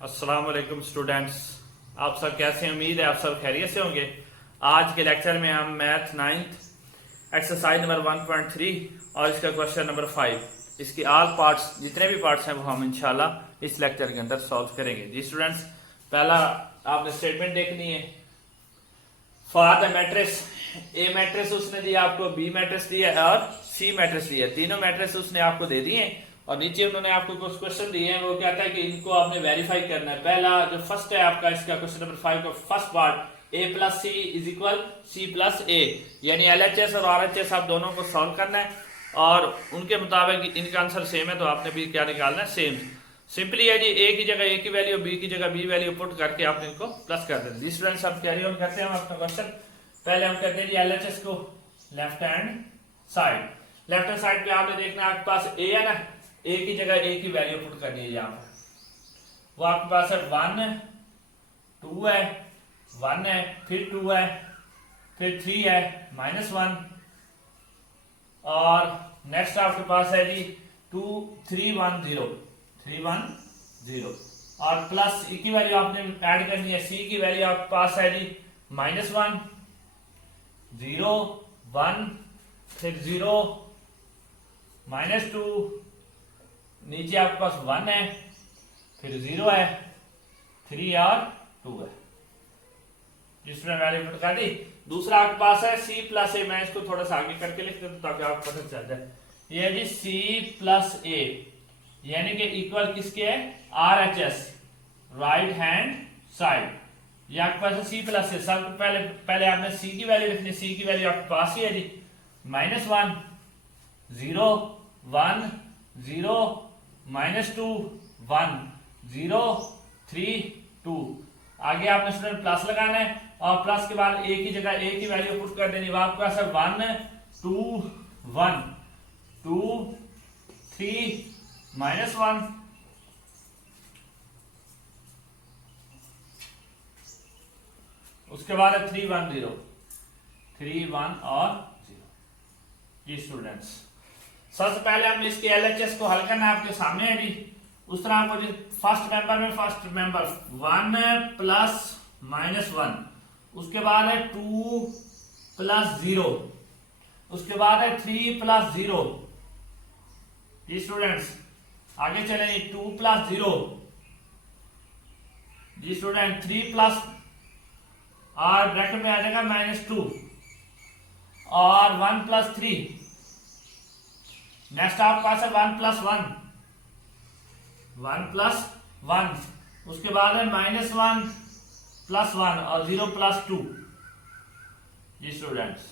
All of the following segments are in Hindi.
अस्सलाम वालेकुम स्टूडेंट्स, आप सब कैसे हैं? उम्मीद है आप सब खैरियत से होंगे। आज के लेक्चर में हम मैथ 9th एक्सरसाइज नंबर 1.3 और इसका क्वेश्चन नंबर 5 इसकी ऑल पार्ट्स जितने भी पार्ट्स हैं वो हम इंशाल्लाह इस लेक्चर के अंदर सॉल्व करेंगे। जी स्टूडेंट्स, पहला आपने स्टेटमेंट देखनी है। For the matrix A matrix उसने दिया आपको, बी मैट्रिक्स दिया है और सी मैट्रिक्स दिया है। तीनों मैट्रिक्स उसने आपको दे दिए हैं और नीचे उन्होंने आपको कुछ क्वेश्चन दिए हैं। वो कहता है कि इनको आपने वेरीफाई करना है। पहला जो फर्स्ट है आपका इसका क्वेश्चन नंबर 5 का first part, A plus C is equal C plus A, यानी एलएचएस और आरएचएस आप दोनों को सॉल्व करना है और उनके मुताबिक इनका आंसर सेम है तो आपने भी क्या निकालना है, सेम। सिंपली है जी, ए की जगह ए की वैल्यू, बी की जगह बी वैल्यू पुट करके आप इनको प्लस कर दें। जी स्टूडेंट्स, अब कैरी ऑन करते हैं हम अपना क्वेश्चन। पहले हम कहते हैं जी एलएचएस को left hand side, left hand side पे आपने देखना आपके पास ए है ना, ए की जगह ए की वैल्यू पुट करनी है। यहाँ पर वो आपके पास है 1 2 है, 1 है, फिर 2 है, फिर 3 है, -1 और नेक्स्ट आपके पास है जी 2 3 1 0 3 1 0 और प्लस ई की वैल्यू आपने ऐड करनी है। सी की वैल्यू आपके पास है जी -1 0 1 फिर 0 -2, नीचे आपके पास 1 है, फिर 0 है, 3 और 2 है, जिसमें वैल्यू पुट कर दी। दूसरा आपके पास है सी प्लस ए, मैं इसको थोड़ा सा आगे करके लिख देता हूं ताकि आपको पता चल जाए। ये है जी सी प्लस ए, यानी कि इक्वल किसके है, R H S, right hand side. ये आपके पास है सी प्लस ए। सब पहले आपने सी की वैल्यू लिखनी। सी की वैल्यू आपके पास ही है जी -1 0 1 0 -2 1 0 3 2। आगे आपने स्टूडेंट प्लस लगाना है और प्लस के बाद ए की जगह ए की वैल्यू पुट कर देनी। आपके पास है 1 2 1 2 3 -1 उसके बाद है 3 1 0 3 1 और 0। ये स्टूडेंट्स, सबसे पहले हमने इसके एलएचएस को हल करना है, आपके सामने है जी। उस तरह आपको फर्स्ट मेंबर 1 प्लस -1, उसके बाद है 2 प्लस 0, उसके बाद है 3 प्लस 0। जी स्टूडेंट्स, आगे चले 2 प्लस 0, जी स्टूडेंट 3 प्लस और ब्रैकेट में आ जाएगा -2 और 1 प्लस 3। नेक्स्ट आपके पास है 1 प्लस 1 1 प्लस 1, उसके बाद है -1 प्लस 1 और 0 प्लस 2। जी स्टूडेंट्स,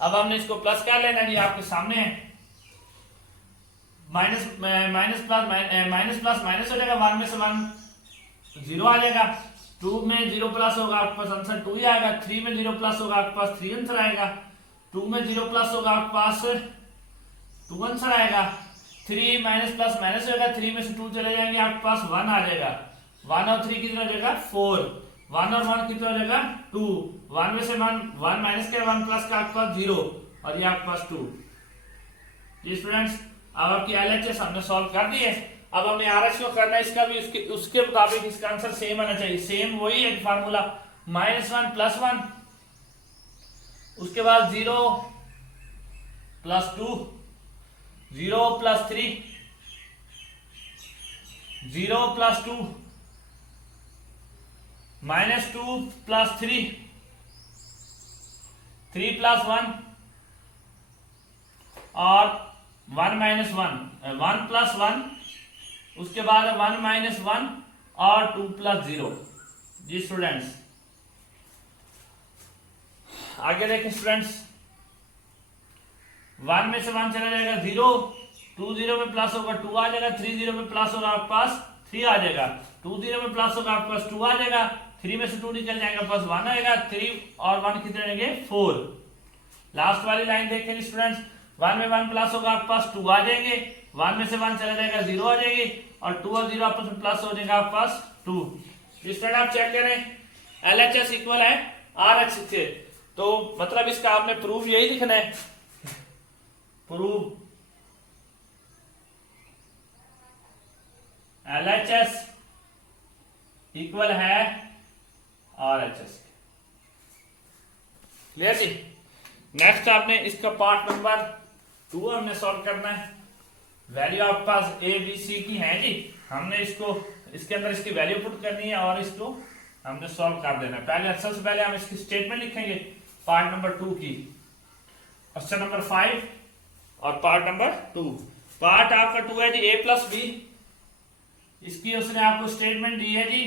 अब हमने इसको प्लस क्या लेना है जी, आपके सामने है। माइनस प्लस माइनस हो जाएगा, 1 में से 1 0 आ जाएगा, 2 में 0 प्लस होगा आपके पास आंसर 2 ही आएगा, 3 में 0 प्लस होगा आपके पास 3 आंसर आएगा, 2 में 0 प्लस होगा आपके पास 2 आंसर आएगा, 3 माइनस प्लस माइनस होगा, 3 में से 2 चले जाएंगे आपके पास 1 आ जाएगा, 1 और 3 कितना हो जाएगा 4, 1 और 1 कितना हो जाएगा 2, 1 में से 1 माइनस का 1 प्लस का आपके पास 0 और ये आपके पास 2। जी स्टूडेंट्स, अब आपकी एलएचएस हमने सॉल्व कर दी है। अब हमें आरएच को करना है, इसका भी उसके मुताबिक इसका आंसर सेम आना चाहिए। सेम वही है फार्मूला, -1 प्लस 1, उसके बाद 0 plus 2 0 plus 3 0 plus 2 -2 plus 3 3 plus 1 और 1 माइनस 1 प्लस 1, उसके बाद 1 माइनस 1 और 2 प्लस 0। जी स्टूडेंट्स, आगे देखें स्टूडेंट्स, 1 में से 1 चला जाएगा 0, 2 0 में प्लस होगा 2 आ जाएगा, 3 0 में प्लस होगा आपके पास 3 आ जाएगा, 2 0 में प्लस होगा आपके पास 2 आ जाएगा, 3 में से 2 निकल जाएगा पास 1 आएगा, 3 और 1 कितने रहेंगे 4। लास्ट वाली लाइन देखें स्टूडेंट्स, 1 में 1 प्लस होगा आपके पास 2 आ जाएंगे, 1 में से 1 चला जाएगा 0 आ जाएगी और 2 और 0 आपस में प्लस हो जाएगा आपके पास 2। स्टूडेंट आप चेक करें एलएचएस इक्वल है आरएच से, तो मतलब इसका आपने प्रूफ यही लिखना है, प्रूफ LHS इक्वल है RHS के। क्लियर जी। नेक्स्ट आपने इसका पार्ट नंबर 2 हमने सॉल्व करना है। वैल्यू आपके पास A B C की है जी, हमने इसको इसके अंदर इसकी वैल्यू पुट करनी है और इसको हमने सॉल्व कर देना है। पहले सबसे पहले हम इसकी स्टेटमेंट लिखेंगे पार्ट नंबर 2 की, क्वेश्चन नंबर 5 और पार्ट नंबर 2। पार्ट आपका 2 है जी A प्लस B, इसकी उसने आपको स्टेटमेंट दी है जी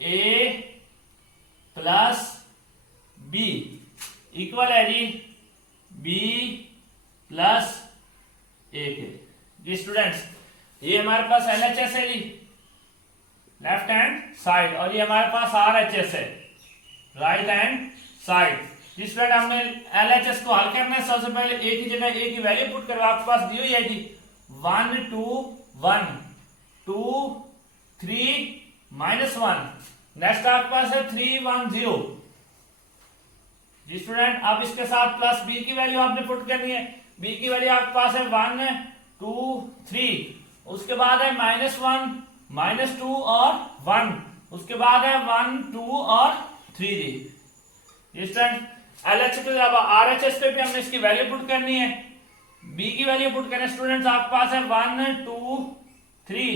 A प्लस B इक्वल है जी B प्लस A के। जी स्टूडेंट्स, ये हमारे पास LHS है जी लेफ्ट हैंड साइड, और ये हमारे पास RHS है राइट हैंड साइड। जिस पर हमने LHS को हल करना है, सबसे पहले A की जगह A की वैल्यू पुट करो। आपके पास दी हुई है जी 1 2 1 2 3 -1। नेक्स्ट आपके पास है 3 1 0। जी स्टूडेंट, अब इसके साथ प्लस B की वैल्यू आपने पुट करनी है। B की वैल्यू आपके पास है 1 2 3, उसके बाद है -1 -2 और 1, उसके बाद है 1 2 और 3 जी। स्टूडेंट, LHS पे अब RHS पे भी हमने इसकी वैल्यू पुट करनी है। B की वैल्यू पुट करना है स्टूडेंट्स, आपके पास है 1 2 3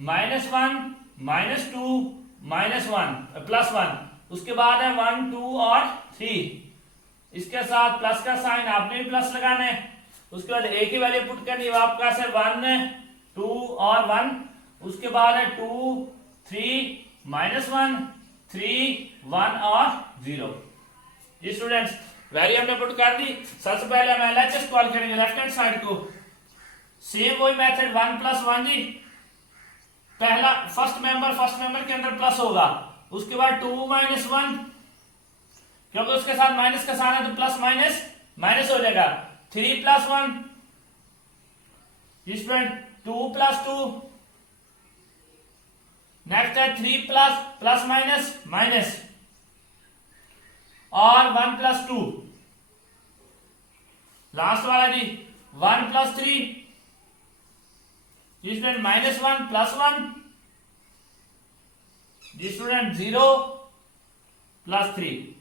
-1 -2 -1 +1, उसके बाद है 1 2 और 3, इसके साथ प्लस का साइन आपने भी प्लस लगाना है। उसके बाद A की वैल्यू पुट करनी है, आपके पास है 1 2 और 1, उसके बाद है 2 3 -1 3 1 और 0। जी स्टूडेंट्स, वैल्यू हमने पुट कर दी। सबसे पहले हम LHS कॉल करेंगे लेफ्ट हैंड साइड को। सेम वही मेथड 1 + 1 जी, पहला फर्स्ट मेंबर के अंदर प्लस होगा, उसके बाद 2 -1, क्योंकि उसके साथ माइनस का साइन है तो प्लस माइनस माइनस हो जाएगा। 3 + 1, स्टूडेंट 2 + 2, नेक्स्ट है 3 प्लस माइनस माइनस और 1 + 2, लास्ट वाला जी 1 + 3, स्टूडेंट -1 + 1, जी स्टूडेंट 0 + 3।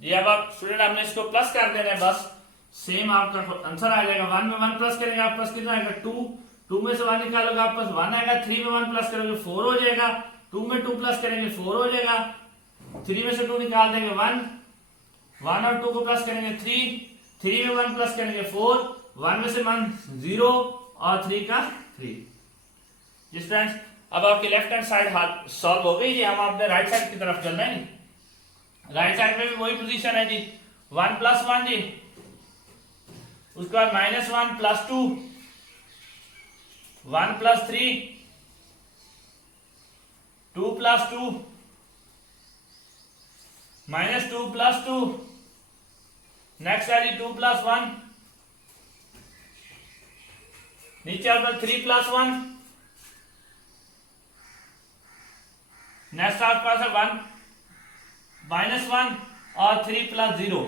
जी अब आप स्टूडेंट हमने इसको प्लस कर देना है, बस सेम आपका आंसर आ जाएगा। 1 में 1 प्लस करेंगे आपके पास कितना आएगा 2, 2 में से 1 निकालोगे आपके पास 1 आएगा। 3 में 1 प्लस करोगे 4 हो जाएगा, 2 में 2 प्लस करेंगे 4 हो जाएगा। 3 में से 2 निकाल देंगे 1, 1 और 2 को प्लस करेंगे 3, 3 में 1 प्लस करेंगे 4, 1 में से 1 0 और 3 का 3। जी फ्रेंड्स, अब आपकी लेफ्ट हैंड साइड सॉल्व हो गई। हम आपने राइट साइड की तरफ चलना है। राइट साइड में भी वही पोजीशन है जी, 1 + 1 जी, उसके बाद -1 + 2, 1 + 3, 2 + 2, -2 + 2, नेक्स्ट है जी 2 + 1, नीचे आपका 3 + 1, नेक्स्ट आपके पास है 1 -1 और 3 + 0।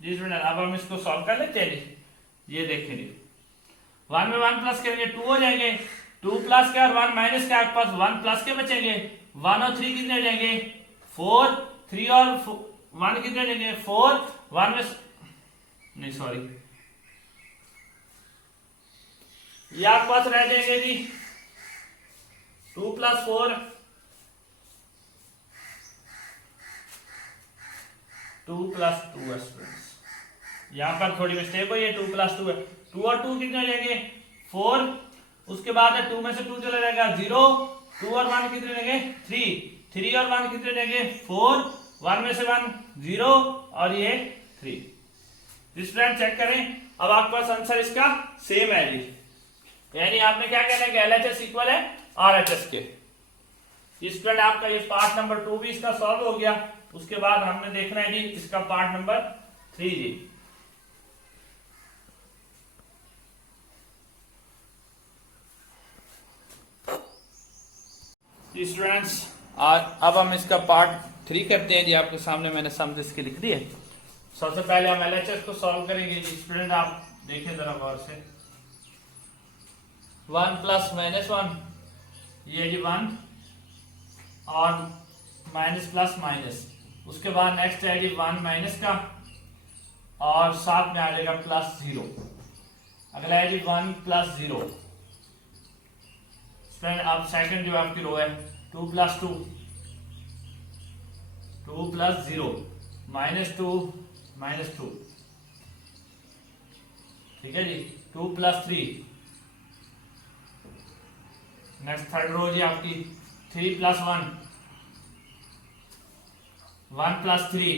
जी स्टूडेंट, अब हम इसको सॉल्व कर लेते हैं जी। ये देखेंगे 1 में 1 प्लस करेंगे 2 हो जाएंगे, 2 प्लस के और 1 माइनस के आपके पास 1 प्लस के बचेंगे। 1 और 3 कितने हो जाएंगे 4, 3 और 1 कितने हो जाएंगे 4, 1 में नहीं सॉरी ये आपके पास रह जाएंगे जी 2 + 4, 2 + 2 स्टूडेंट्स। यहां पर थोड़ी मिस्टेक हुई है, 2 + 2 है। 2 और 2 कितने हो जाएंगे 4, उसके बाद है 2 में से 2 चला जाएगा 0, 2 और 1 कितने लेंगे 3, 3 और 1 कितने लेंगे 4, 1 में से 1 0 और ये 3। स्टूडेंट चेक करें, अब आपके पास आंसर इसका सेम है जी, यानी आपने क्या कहना है कि LHS इक्वल है RHS के। स्टूडेंट आपका ये पार्ट नंबर 2 भी इसका सॉल्व हो गया। उसके बाद हमने देखना है जी इसका पार्ट नंबर 3 जी। स्टूडेंट्स अब हम इसका पार्ट 3 करते हैं जी। आपके सामने मैंने सम इसकी लिख दी है। सबसे पहले हम LHS को सॉल्व करेंगे जी। स्टूडेंट आप देखें जरा गौर से, वन प्लस माइनस वन, ये जी वन और माइनस प्लस माइनस। उसके बाद नेक्स्ट है जी वन माइनस का और साथ में आ जाएगा प्लस जीरो। अगला है जी वन प्लस जीरो। अब सेकंड जो आपकी रो है two plus two, two plus zero minus two minus two, ठीक है जी। Two plus three, next third row जी आपकी three plus one, one plus three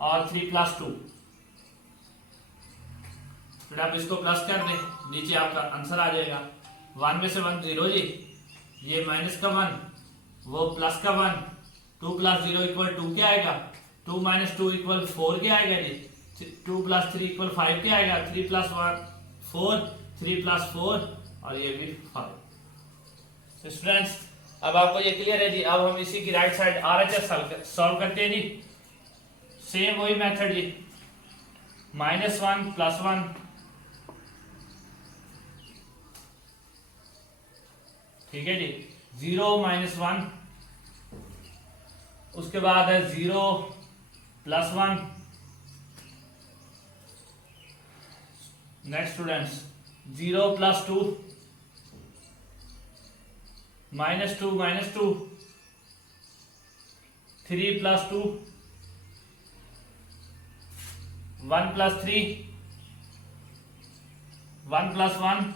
और थ्री प्लस टू। फिर आप इसको प्लस कर दें, नीचे आपका आंसर आ जाएगा। वन में से वन जीरो जी, ये माइनस का वन, वो प्लस का one. Two plus zero equal two क्या आएगा, two minus two equal four क्या आएगा जी, two plus three equal five क्या आएगा, three plus one four, three plus four और ये भी फाइव। स्टूडेंट्स अब आपको ये क्लियर है जी। अब हम इसी की राइट साइड RHS सॉल्व करते हैं जी। सेम वही मेथड जी, माइनस वन प्लस वन, ठीक है जी। जीरो माइनस वन, उसके बाद है zero plus one. Next students zero plus two, minus two minus two, three plus two, one plus three, one plus one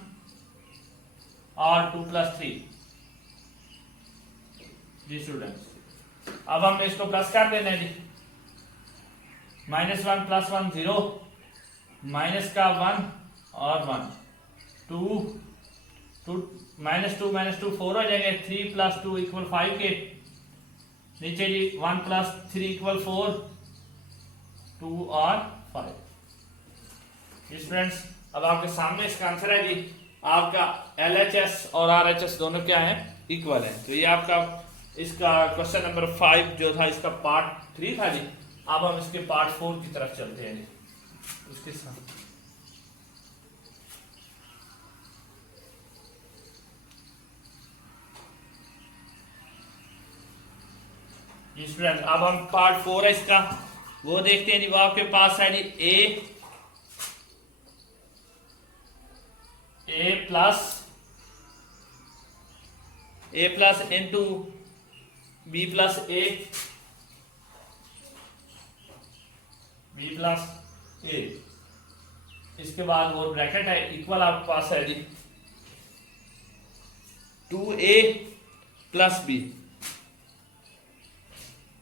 और टू प्लस थ्री जी स्टूडेंट्स। अब हम इसको प्लस कर देना है जी। Minus one plus one zero, minus का वन और one, two two minus to four हो जाएंगे। Three plus two equal five के, नीचे जी one plus three equal four, two और फाइव। स्टूडेंट्स अब आपके सामने इसका आंसर है जी। आपका LHS और RHS दोनों क्या है, इक्वल है। तो ये आपका इसका क्वेश्चन नंबर 5 जो था इसका पार्ट 3 था जी। अब हम इसके पार्ट 4 की तरफ चलते हैं जी। उसके साथ स्टूडेंट अब हम पार्ट 4 है इसका, वो देखते हैं जी। वो आपके पास है जी A plus into B plus A, इसके बाद वो ब्रैकेट है इक्वल आपके पास है जी 2a plus B,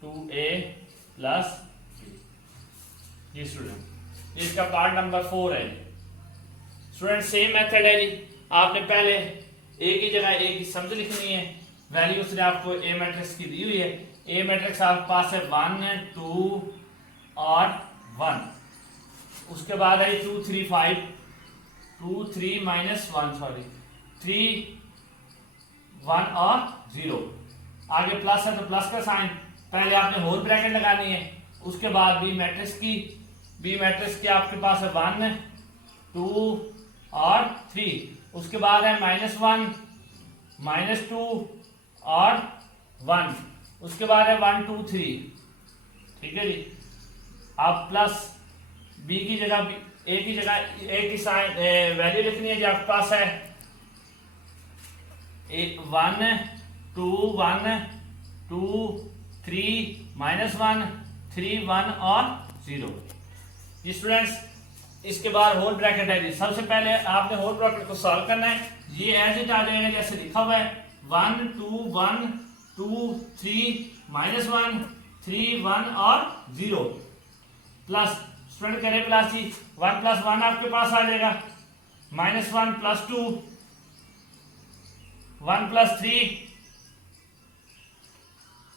2a plus B. जी स्टूडेंट इसका पार्ट नंबर 4 है जी। स्टूडेंट सेम मेथड है जी। आपने पहले ए की जगह ए की समझ लिखनी है, वैल्यू उसने आपको ए मैट्रिक्स की दी हुई है। ए मैट्रिक्स आपके पास है 1 2 और 1। उसके बाद है 2 3 5, 2 3 माइनस 1 सॉरी 3 1 और 0। आगे प्लस है तो प्लस का साइन, पहले आपने होल ब्रैकेट लगानी है। उसके बाद बी मैट्रिक्स की आपके पास है 1 2 और 3। उसके बाद है -1 -2 और 1। उसके बाद है 1 2 3, ठीक है जी। अब प्लस बी की जगह ए की साइन वैल्यू लिखनी है जी। आपके पास है 1 2 1 2 3 -1 3 1 और 0। स्टूडेंट्स इसके बाद होल ब्रैकेट है जी। सबसे पहले आपने होल ब्रैकेट को सॉल्व करना है। ये एज इट आ जाएगा जैसे लिखा हुआ है 1 2 1 2 3 -1 3 1 और 0 प्लस स्टूडेंट करें प्लस जी 1 + 1 आपके पास आ जाएगा -1 + 2 1 + 3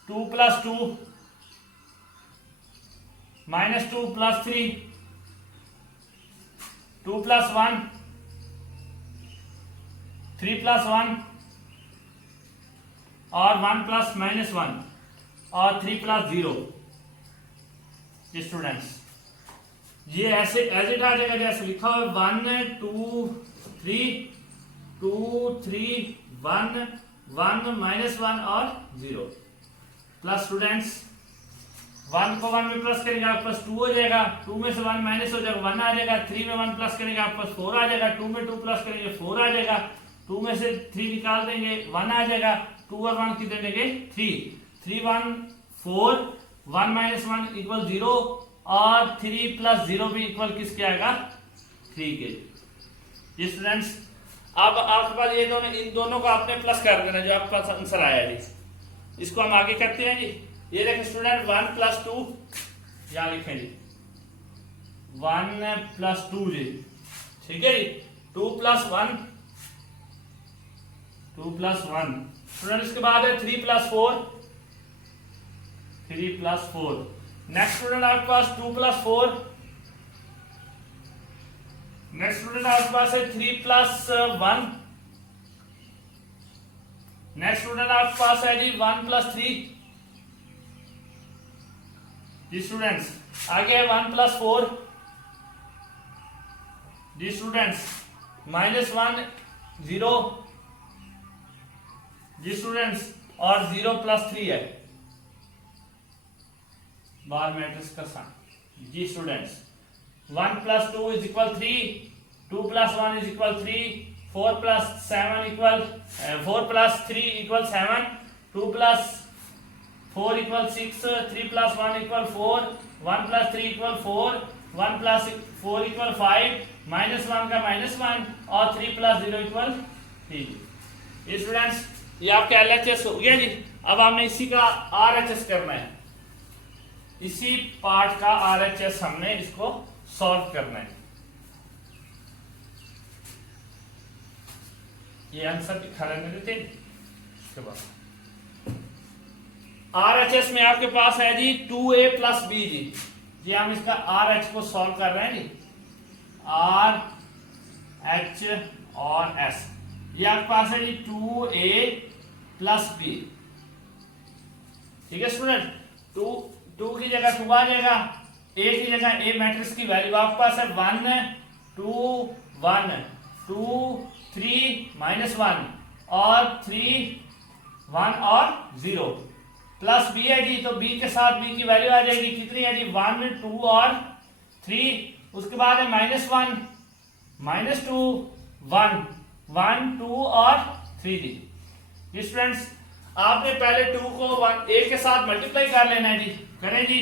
2 + 2 -2 + 3 2 + 1 3 + 1 और 1 + -1 और 3 + 0। स्टूडेंट्स ये ऐसे एज इट आ जाएगा जैसे लिखा हुआ 1 2 3 2 3 1 1 -1 और 0 प्लस स्टूडेंट्स 1 को 1 में प्लस करेंगे आपके पास 2 हो जाएगा, 2 में से 1 माइनस हो जाएगा 1 आ जाएगा, 3 में 1 प्लस करेंगे आपके पास 4 आ जाएगा, 2 में 2 प्लस करेंगे 4 आ जाएगा, 2 में से 3 निकाल देंगे 1 आ जाएगा, 2 और 1 कितने देंगे 3 3 1 4 1 -1 इक्वल 0 और 3 + 0 भी इक्वल किसके आएगा 3 के। ये स्टूडेंट्स अब आपके पास ये दोनों इन दोनों को आपने प्लस कर देना जो आपके पास आंसर आया जी। इसको हम आगे करते हैं जी। ये देखें स्टूडेंट 1 + 2 यहां लिखें जी 1 + 2 जी, ठीक है जी। 2 + 1 स्टूडेंट, इसके बाद है 3 + 4 नेक्स्ट स्टूडेंट आपके पास 2 + 4, नेक्स्ट स्टूडेंट आपके पास है 3 + 1, नेक्स्ट स्टूडेंट आपके पास है जी 1 + 3 जी स्टूडेंट्स। आगे है 1 + 4 जी स्टूडेंट्स, -1 0 जी स्टूडेंट्स और 0 + 3 है बार मैट्रिक्स का साइन जी स्टूडेंट्स। 1 + 2 = 3, 2 + 1 = 3, 4 + 3 = 7, 2 + 4 = 6, 3 + 1 = 4, 1 + 3 = 4, 1 + 4 = 5, -1 का -1 और 3 + 0 = 3। ये स्टूडेंट्स ये आपके LHS हो गया जी। अब हमने इसी का RHS करना है, इसी पार्ट का RHS हमने इसको सॉल्व करना है। ये आंसर दिखा रहे देते इसके बाद RHS में आपके पास है जी 2a + b जी। हम इसका RH को सॉल्व कर रहे हैं जी, R H और S। ये आपके पास है जी 2a + b, ठीक है स्टूडेंट। 2 की जगह 2 आ जाएगा, a की जगह a मैट्रिक्स की वैल्यू आपके पास है 1 2 1 2 3 -1 और 3 1 और 0 प्लस b है जी, तो b के साथ b की वैल्यू आ जाएगी कितनी है जी 1 2 और 3। उसके बाद है -1 -2 1 1 2 और 3 जी। स्टूडेंट्स आपने पहले 2 को 1 a के साथ मल्टीप्लाई कर लेना है जी। करें जी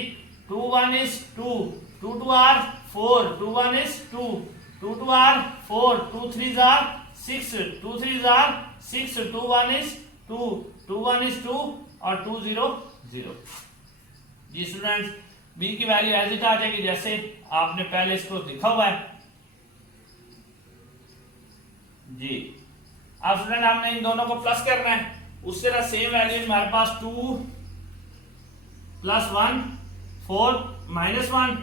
2 1 is 2, 2 2 are 4, 2 1 is 2, 2 2 are 4, 2 3 are 6, 2 3 are 6, 2 1 is 2, 2 1 is 2 और 2 0 0 जी। स्टूडेंट्स b की वैल्यू एज इट आ जाएगी जैसे आपने पहले इसको लिखा हुआ है जी। अब स्टूडेंट हमने इन दोनों को प्लस करना है, उस तरह सेम वैल्यू हमारे पास 2 + 1 4 -1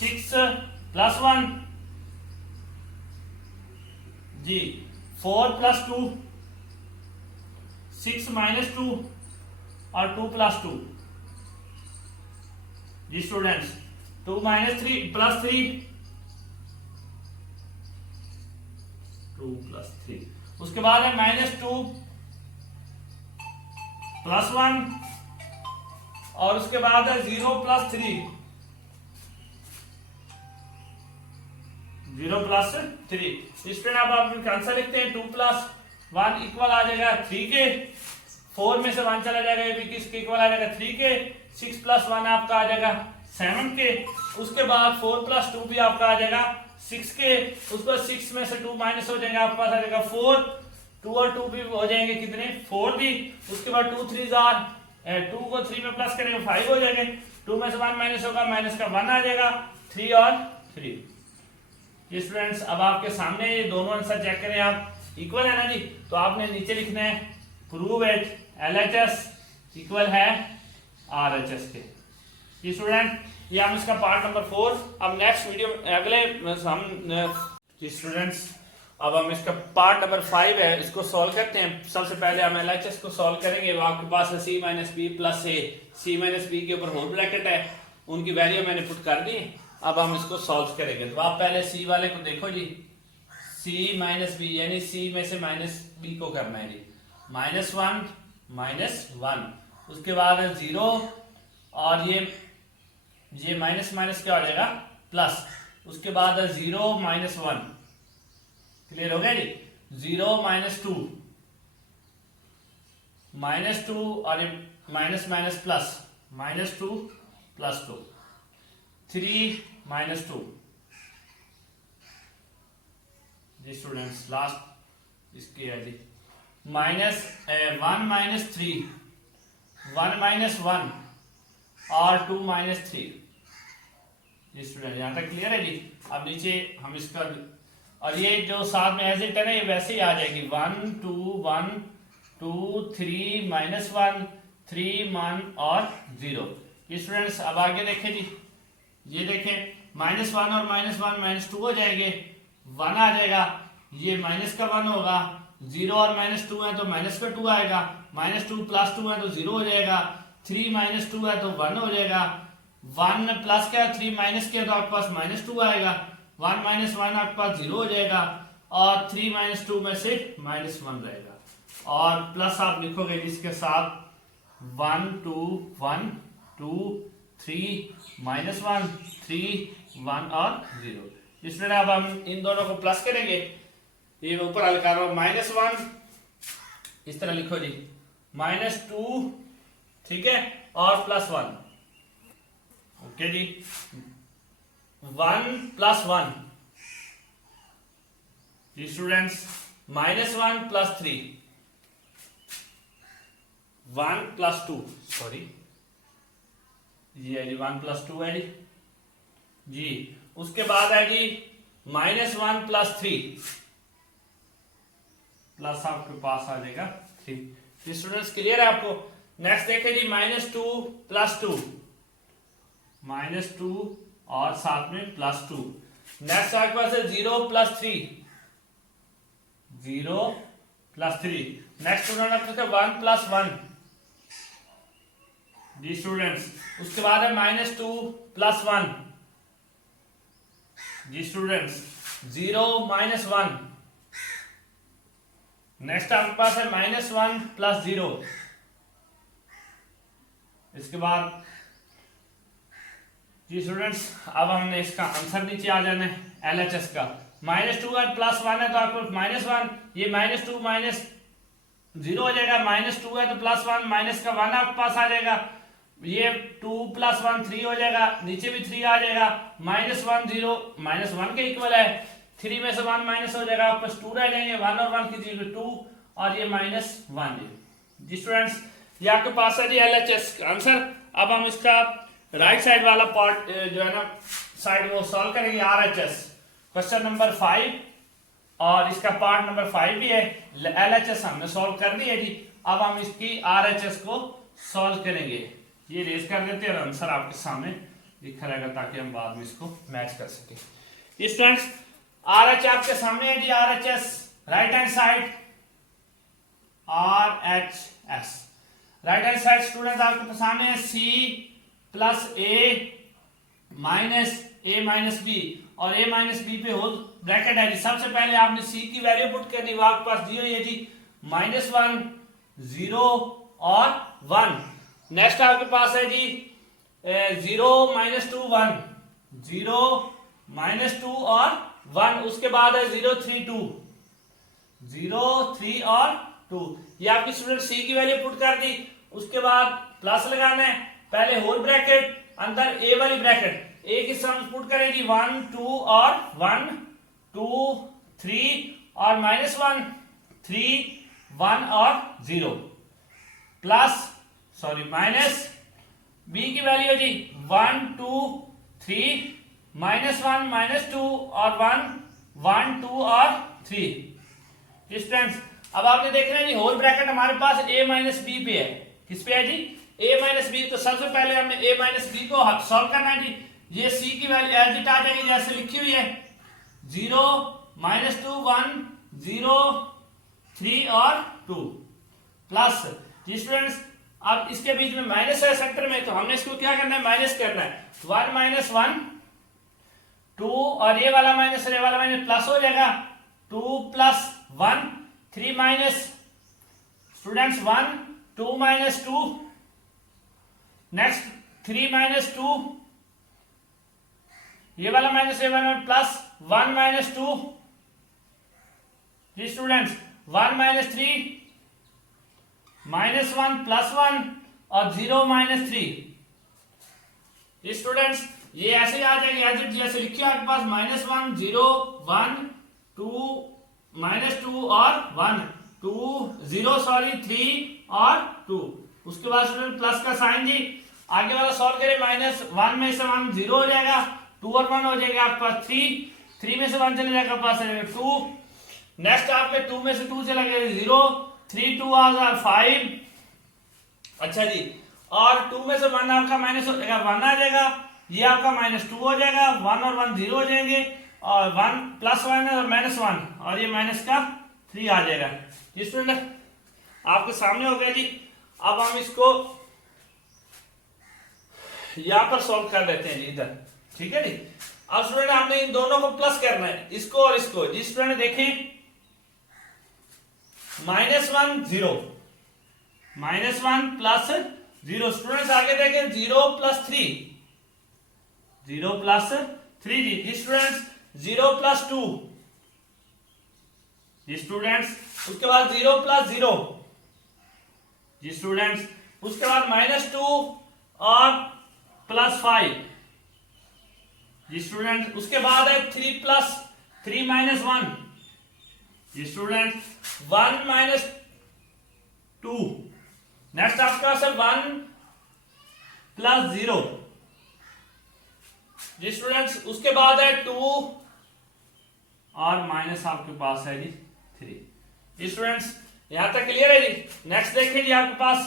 6 + 1 जी, 4 + 2 6 -2 और 2 + 2 जी स्टूडेंट्स। 2 - 3 + 3 2 + 3। उसके बाद है -2 + 1 और उसके बाद है 0 + 3 0 + 3। स्टूडेंट अब आप आंसर लिखते हैं 2 + 1 इक्वल आ जाएगा 3 के, 4 में से 1 चला जाएगा, ये भी किसके इक्वल आ जाएगा 3 के, 6 + 1 आपका आ जाएगा 7 के। उसके बाद 4 + 2 भी आपका आ जाएगा 6 के। उसके बाद 6 में से 2 माइनस हो जाएगा, आपके पास आ जाएगा 4, 2 और 2 भी हो जाएंगे कितने 4 भी। उसके बाद 2 3 जार 2 को 3 में प्लस करेंगे 5 हो जाएंगे, 2 में से 1 माइनस होगा, माइनस का 1 आ जाएगा, 3 और 3। ये स्टूडेंट्स अब आपके सामने ये दोनों आंसर चेक करें आप, इक्वल है ना जी, तो आपने नीचे लिखना है प्रूव इट LHS इक्वल है RHS के। ये स्टूडेंट ये हम इसका पार्ट नंबर 4 अब नेक्स्ट वीडियो अगले हम स्टूडेंट्स अब हम इसका पार्ट नंबर 5 है, इसको सॉल्व करते हैं। सबसे पहले हम LHS को सॉल्व करेंगे। वो आपके पास है C - B + A, C - B के ऊपर होल ब्रैकेट है, उनकी वैल्यू मैंने पुट कर दी। अब हम इसको सॉल्व करेंगे। तो आप पहले C वाले को देखो जी, सी माइनस बी, यानी सी में से माइनस बी को करना है जी। -1 -1, उसके बाद 0 और ये माइनस माइनस क्या हो जाएगा प्लस, उसके बाद 0 -1, क्लियर हो गया जी। 0 -2, -2 और ये माइनस माइनस प्लस, -2 + 2, 3 -2 जी स्टूडेंट्स। लास्ट इसकी है जी -1 -3, 1 -1 और 2 -3 जी स्टूडेंट, यहां तक क्लियर है जी। अब नीचे हम इसका, और ये जो साथ में एज इट है ना, ये वैसे ही आ जाएगी 1 2 1 2 3 -1 3 1 और 0 ये स्टूडेंट्स। अब आगे देखें जी, ये देखें -1 और -1 -2 हो जाएंगे, 1 आ जाएगा, ये माइनस का 1 होगा, 0 और -2 है तो माइनस का 2 आएगा, -2 + 2 है तो 0 हो जाएगा, 3 -2 है तो 1 हो जाएगा, 1 प्लस क्या 3 माइनस किया तो आपके पास -2 आएगा, 1 -1 आपके पास 0 हो जाएगा, और 3 -2 में से -1 रहेगा, और प्लस आप लिखोगे इसके साथ 1 2 1 2 3 -1 3 1 और 0। इसमें अब हम इन दोनों को प्लस करेंगे, ये ऊपर वाले का -1 इस तरह लिखो जी, -2 ठीक है, और +1, ओके जी। 1 + 1 जी स्टूडेंट्स, -1 + 3, 1 + 2 सॉरी, ये है जी 1 + 2 है जी। उसके बाद है जी -1 + 3, प्लस आपके पास आ जाएगा 3। स्टूडेंट्स क्लियर है आपको। नेक्स्ट देखें जी -2 + 2, -2 और साथ में +2। नेक्स्ट आपके पास है 0 + 3, 0 + 3। नेक्स्ट स्टूडेंट आपके पास 1 + 1 जी स्टूडेंट्स। उसके बाद है -2 + 1 जी स्टूडेंट्स, 0 -1। नेक्स्ट आपके पास है -1 + 0। इसके बाद जी स्टूडेंट्स, अब हमने इसका आंसर नीचे आ जाना है LHS का। -2 और +1 है तो आपको -1, ये -2 -0 हो जाएगा, -2 है तो +1, माइनस का 1 आपके पास आ जाएगा, ये 2 + 1 3 हो जाएगा, नीचे भी 3 आ जाएगा, -1 0 -1 के इक्वल है, 3 में से 1 माइनस हो जाएगा, आपके पास 2 रह जाएंगे, 1 और 1 की जगह 2 और ये -1 जी स्टूडेंट्स। ये आपके पास है जी LHS का आंसर। अब हम इसका राइट साइड वाला पार्ट जो है ना साइड वो सॉल्व करेंगे, RHS क्वेश्चन नंबर 5, और इसका पार्ट नंबर 5 भी है। LHS हमने सॉल्व कर दी है जी, अब हम इसकी RHS को सॉल्व करेंगे। ये रेज कर देते हैं और आंसर आपके सामने लिखा रहेगा ताकि हम बाद में इसको मैच कर सके। स्टूडेंट्स RH आपके सामने है जी, RHS right hand side RHS right hand side students आपके सामने है C + A - B, और A - B पे होल ब्रैकेट है जी। सबसे पहले आपने C की वैल्यू पुट करनी, वो आपके पास दी हुई है जी -1 0 और 1। नेक्स्ट आपके पास है जी 0 -2 1, 0 -2 और 1, उसके बाद है 0 3 2, 0 3 और 2। ये आपकी स्टूडेंट C की वैल्यू पुट कर दी, उसके बाद प्लस लगाना है, पहले होल ब्रैकेट अंदर A वाली ब्रैकेट, A की सम पुट करें जी 1 2 और 1 2 3 और -1 3 1 और 0 प्लस सॉरी माइनस B की वैल्यू जी 1 2 3 -1 -2 और 1 1 2 और 3। स्टूडेंट्स अब आपने देखना है जी होल ब्रैकेट हमारे पास A - B पे है, किस पे है जी A - B। तो सबसे पहले हमने A - B को सॉल्व करना है जी। ये C की वैल्यू एज इट आ जाएगी जैसे लिखी हुई है, 0 -2 1 0 3 और 2 प्लस जी स्टूडेंट्स। अब इसके बीच में माइनस है सेंटर में, तो हमने इसको क्या करना है माइनस करना है, 1 - 1 2 और ये वाला माइनस और ये वाला माइनस प्लस हो जाएगा, 2 plus 1 3 minus students 1 2 minus 2 next 3 minus 2 ये वाला माइनस ये वाला प्लस 1 माइनस 2 जी स्टूडेंट्स 1 माइनस 3 माइनस 1 प्लस 1 और 0 माइनस 3 स्टूडेंट्स ये ऐसे ही आ जाएगी एज इट जैसे लिखिए आपके पास -1 0 1 2 -2 और 1 2 0 सॉरी 3 और 2 उसके बाद स्टूडेंट प्लस का साइन जी आगे वाला सॉल्व करें -1 में से 1 0 हो जाएगा 2 और 1 हो जाएगा आपके पास 3 में से 1 चले जाएगा आपके पास 2 नेक्स्ट आपके 2 में से 2 चला गया 0 3 2 आर 5 अच्छा जी और 2 में से 1 आपका माइनस हो जाएगा 1 आ जाएगा ये आपका -2 हो जाएगा 1 और 1 0 हो जाएंगे और 1 प्लस 1 और -1 और ये माइनस का 3 आ जाएगा स्टूडेंट आपके सामने हो गया जी। अब हम इसको यहां पर सॉल्व कर लेते हैं जी इधर ठीक है जी। अब स्टूडेंट आपने इन दोनों को प्लस करना है इसको और इसको जी स्टूडेंट देखें -1 0 -1 प्लस 0 स्टूडेंट्स आगे देखें 0 प्लस 3 0 प्लस 3 जी स्टूडेंट्स 0 प्लस 2 जी स्टूडेंट्स उसके बाद 0 प्लस 0 जी स्टूडेंट्स उसके बाद -2 और प्लस 5 जी स्टूडेंट्स उसके बाद है 3 प्लस 3 माइनस 1 जी स्टूडेंट्स 1 माइनस 2 नेक्स्ट आपका सर 1 प्लस 0 जी स्टूडेंट्स उसके बाद है 2 और माइनस आपके पास है जी 3 जी स्टूडेंट्स यहां तक क्लियर है जी। नेक्स्ट देखिए जी आपके पास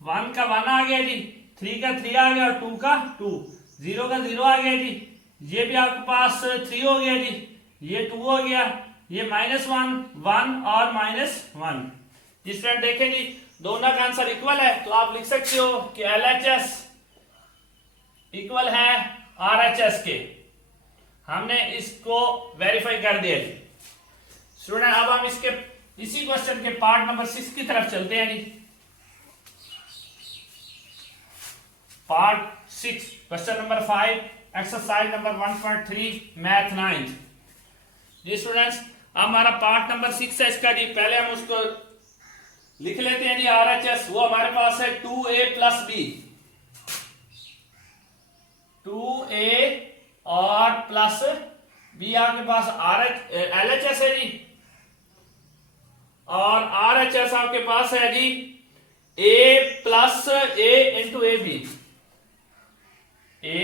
1 का 1 आ गया जी 3 का 3 आ गया और 2 का 2 0 का 0 आ गया जी ये भी आपके पास 3 हो गया जी ये 2 हो गया ये -1 1 और -1 जी स्टूडेंट देखें जी दोनों का आंसर इक्वल है तो आप लिख सकते हो कि LHS इक्वल है RHS के। हमने इसको वेरीफाई कर दिया जी स्टूडेंट। अब हम इसके इसी क्वेश्चन के पार्ट नंबर 6 की तरफ चलते हैं जी। Part 6 question number 5 exercise number 1.3 math 9 जी स्टूडेंट्स हमारा पार्ट नंबर 6 है इसका जी। पहले हम उसको लिख लेते हैं जी RHS वो हमारे पास है 2a प्लस b 2a और प्लस b आपके पास LHS है जी और RHS आपके पास है जी a plus a into A B a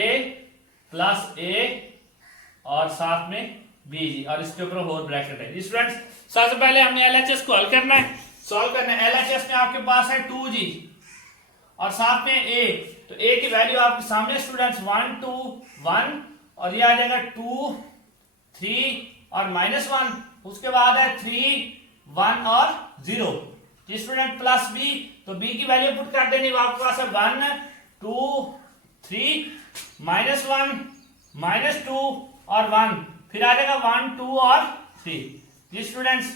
plus a और साथ में b जी और इसके ऊपर होल ब्रैकेट है स्टूडेंट्स। सबसे पहले हमने LHS को हल करना है सॉल्व करना है। LHS में आपके पास है 2 जी और साथ में a तो a की वैल्यू आपके सामने स्टूडेंट्स 1 2 1 और ये आ जाएगा 2 3 और -1 उसके बाद है 3 1 और 0 जी स्टूडेंट प्लस b तो b की वैल्यू पुट कर देनी आपके पास है 1 2 3 -1 -2 और 1 फिर आ जाएगा 1 2 और 3 जी स्टूडेंट्स।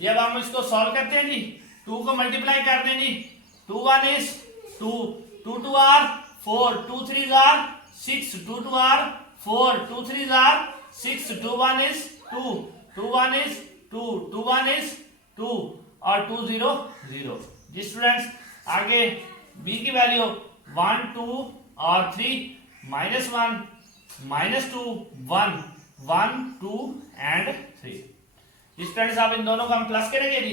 ये अब हम इसको सॉल्व करते हैं जी 2 को मल्टीप्लाई कर दें जी 2 1 is 2 2 2 are 4 2 3 are 6 2 2 are 4 2 3 are 6 2 1 is 2 2 1 is 2 2 1 is 2 और 2 0 0 जी स्टूडेंट्स। आगे b की वैल्यू 1 2 और 3 -1 -2 1 1 2 एंड 3 स्टूडेंट्स। आप इन दोनों को हम प्लस करेंगे जी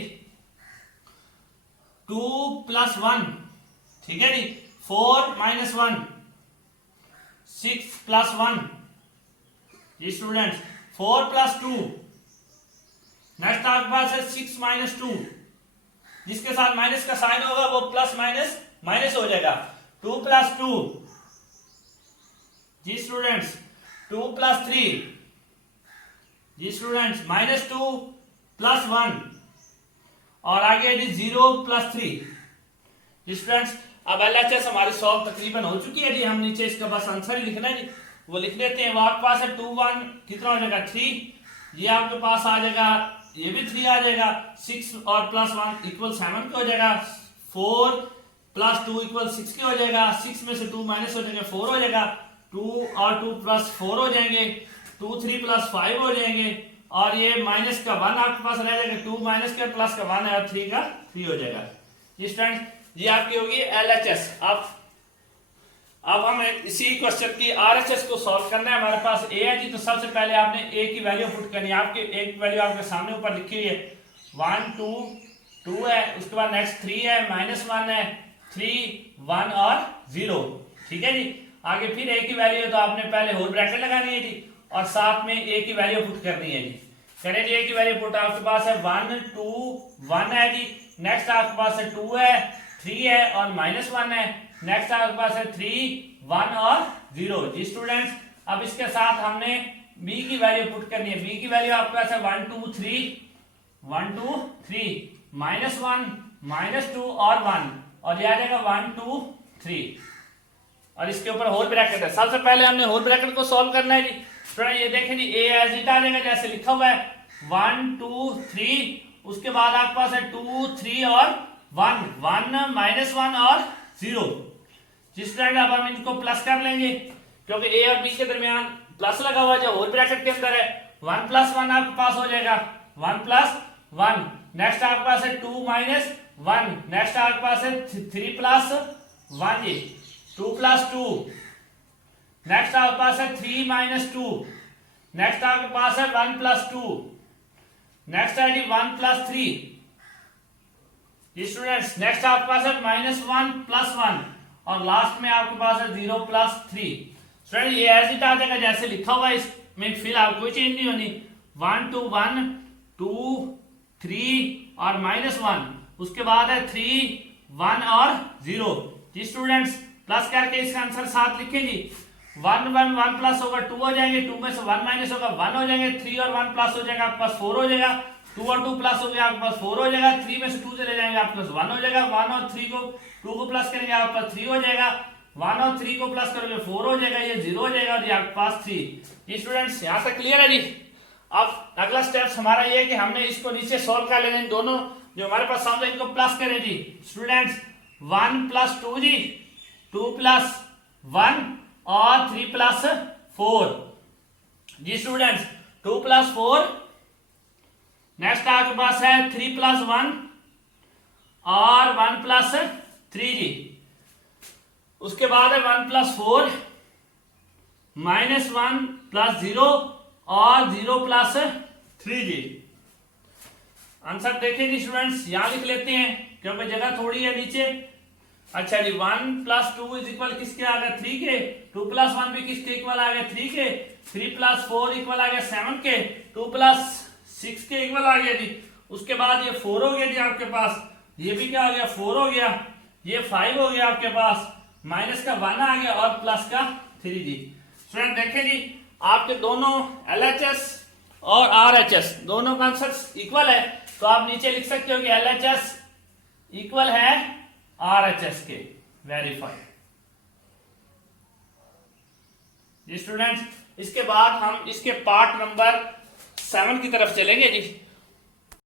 2 प्लस 1 ठीक है जी 4 -1 6 प्लस 1 जी स्टूडेंट्स 4 प्लस 2 नेक्स्ट आपके पास है 6 माइनस 2 जिसके साथ माइनस का साइन होगा वो प्लस माइनस माइनस हो जाएगा 2 प्लस 2 जी स्टूडेंट्स 2 प्लस 3 जी स्टूडेंट्स -2 प्लस 1 और आगे जी 0 प्लस 3 जी स्टूडेंट्स। अब LHS हमारी सॉल्व तकरीबन हो चुकी है जी। हम नीचे इसका बस आंसर ही लिखना है जी वो लिख लेते हैं। वो आपके पास है 2 1 कितना हो जाएगा 3 ये आपके पास आ जाएगा, ये भी 3 आ जाएगा, 6 और प्लस 1 इक्वल 7 के हो जाएगा, 4 प्लस 2 इक्वल 6 के हो जाएगा, 6 में से 2 माइनस हो जाएगा 4 हो जाएगा, 2 और 2 प्लस 4 हो जाएंगे, 2 3 प्लस 5 हो जाएंगे, और ये माइनस का 1 आपके पास रह जाएगा, 2 माइनस का प्लस का 1 है और 3 का 3 हो जाएगा। ये स्टूडेंट ये आपकी होगी LHS। अब हम इसी क्वेश्चन की RHS को सॉल्व करना है। हमारे पास A है जी, तो सबसे पहले आपने A की वैल्यू पुट करनी है। आपके A की वैल्यू आपके सामने ऊपर लिखी हुई है, 1 2 2 है, उसके बाद नेक्स्ट 3 है, -1 है, 3 1 और 0, ठीक है जी। आगे फिर A की वैल्यू है तो आपने पहले होल ब्रैकेट लगानी है जी, और साथ में A की वैल्यू पुट करनी है जी। करें जी, A की वैल्यू पुट आपके पास है 1 2 1 है जी, नेक्स्ट आपके पास है 2 है, 3 है और -1 है, नेक्स्ट आपके पास है 3 1 और 0 जी स्टूडेंट्स। अब इसके साथ हमने B की वैल्यू पुट करनी है। B की वैल्यू आपके पास है 1 2 3 1 2 3 -1 -2 और 1, और ये आ जाएगा 1 2 3, और इसके ऊपर होल ब्रैकेट है। सबसे पहले हमने होल ब्रैकेट को सॉल्व करना है जी स्टूडेंट। ये देखें जी, A एज इट आ जाएगा जैसे लिखा हुआ है, 1 2 3, उसके बाद आपके पास है 2 3 और 1 -1 और 0 जिस स्टूडेंट। अब हम इनको प्लस कर लेंगे क्योंकि A और B के दरमियान प्लस लगा हुआ है जो होल ब्रैकेट के अंदर है। 1 + 1 आपके पास हो जाएगा 1 + 1, नेक्स्ट आपके पास है 2 - 1, नेक्स्ट आपके पास है 3 + 1 जी, 2 + 2, नेक्स्ट आपके पास है 3 - 2, नेक्स्ट आपके पास है 1 + 2, नेक्स्ट है जी 1 + 3 स्टूडेंट्स, नेक्स्ट आपके पास है -1 + 1, और लास्ट में आपके पास है 0 + 3 स्टूडेंट। ये एज इट आ जाएगा जैसे लिखा हुआ है, इसमें फिलहाल कोई चेंज नहीं होनी। 1 2 1 2 3 और -1, उसके बाद है 3 1 और 0 जी स्टूडेंट्स। प्लस करके इसका आंसर साथ लिखें जी। 1 1 1 प्लस होगा 2 हो जाएंगे, 2 में से 1 माइनस होगा 1 हो जाएंगे, 3 और 1 प्लस हो जाएगा आपके पास 4 हो जाएगा, 2 और 2 प्लस हो गया आपके पास 4 हो जाएगा, 3 में से 2 चले जाएंगे आपके पास 1 हो जाएगा, 1 और 3 को 2 को प्लस करेंगे आपके पास 3 हो जाएगा, 1 और 3 को प्लस करोगे 4 हो जाएगा, ये 0 हो जाएगा और ये आपके पास 3। ये स्टूडेंट्स यहाँ तक क्लियर है जी। अब अगला स्टेप्स हमारा ये है कि हमने इसको नीचे सॉल्व कर लेना, दोनों जो हमारे पास सामने इनको प्लस करें जी स्टूडेंट्स। 1 + 2 जी, 2 + 1 और 3 + 4 जी स्टूडेंट्स। 2 + 4, नेक्स्ट आपके पास है 3 + 1 और 1 + 3 जी। उसके बाद है 1 + 4 -1 + 0 और 0 + 3 जी। आंसर देखें जी स्टूडेंट्स, यहां लिख लेते हैं क्योंकि जगह थोड़ी है नीचे। अच्छा जी, 1 + 2 = किसके आ गया 3 के, 2 + 1 भी किसके इक्वल आ गया 3 के, 3 + 4 इक्वल आ गया 7 के, 2 + 6 के इक्वल आ गया जी। उसके बाद ये 4 हो गया जी आपके पास, ये भी क्या हो गया 4 हो गया, ये 5 हो गया आपके पास, माइनस का 1 आ गया और प्लस का 3 जी। स्टूडेंट देखें जी, आपके दोनों LHS और RHS दोनों का आंसर इक्वल है, तो आप नीचे लिख सकते हो कि LHS इक्वल है RHS के, वेरीफाई जी स्टूडेंट्स। इसके बाद हम इसके पार्ट नंबर 7 की तरफ चलेंगे जी।